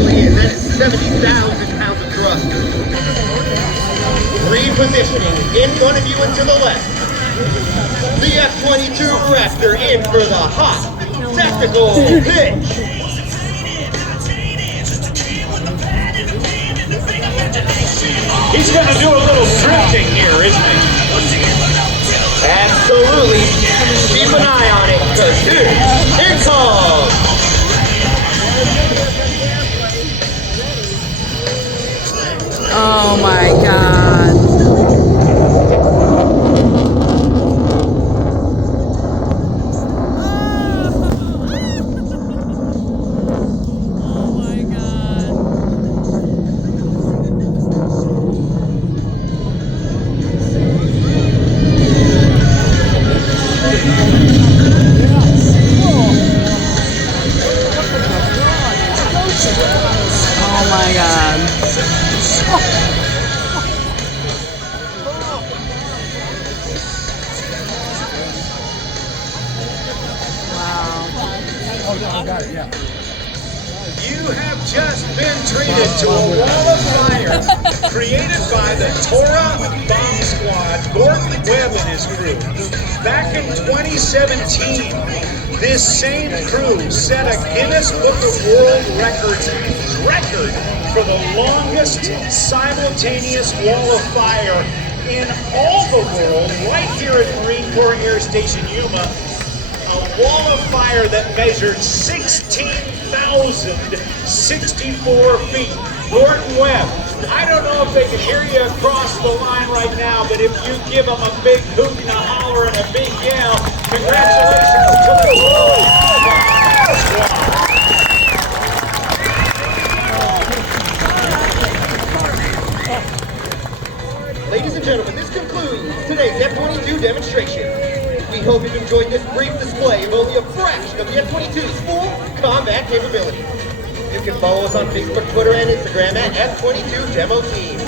truly is. That is 70,000 pounds of thrust. Repositioning in front of you and to the left. The F-22 Raptor in for the hot tactical pitch. He's going to do a little drifting here, isn't he? Absolutely. Keep an eye on it, because here it comes. Oh my God. Oh my God. You have just been treated to a wall of fire created by the Torah Bomb Squad, Gordon Webb and his crew. Back in 2017, this same crew set a Guinness Book of World Records record for the longest simultaneous wall of fire in all the world, right here at Marine Corps Air Station Yuma. A wall of fire that measured 16,064 feet. Gordon Webb, I don't know if they can hear you across the line right now, but if you give them a big hoot and a holler and a big yell, congratulations to the Ladies and gentlemen, this concludes today's F-22 demonstration. We hope you've enjoyed this brief display of only a fraction of the F-22's full combat capability. You can follow us on Facebook, Twitter, and Instagram at F-22 Demo Team.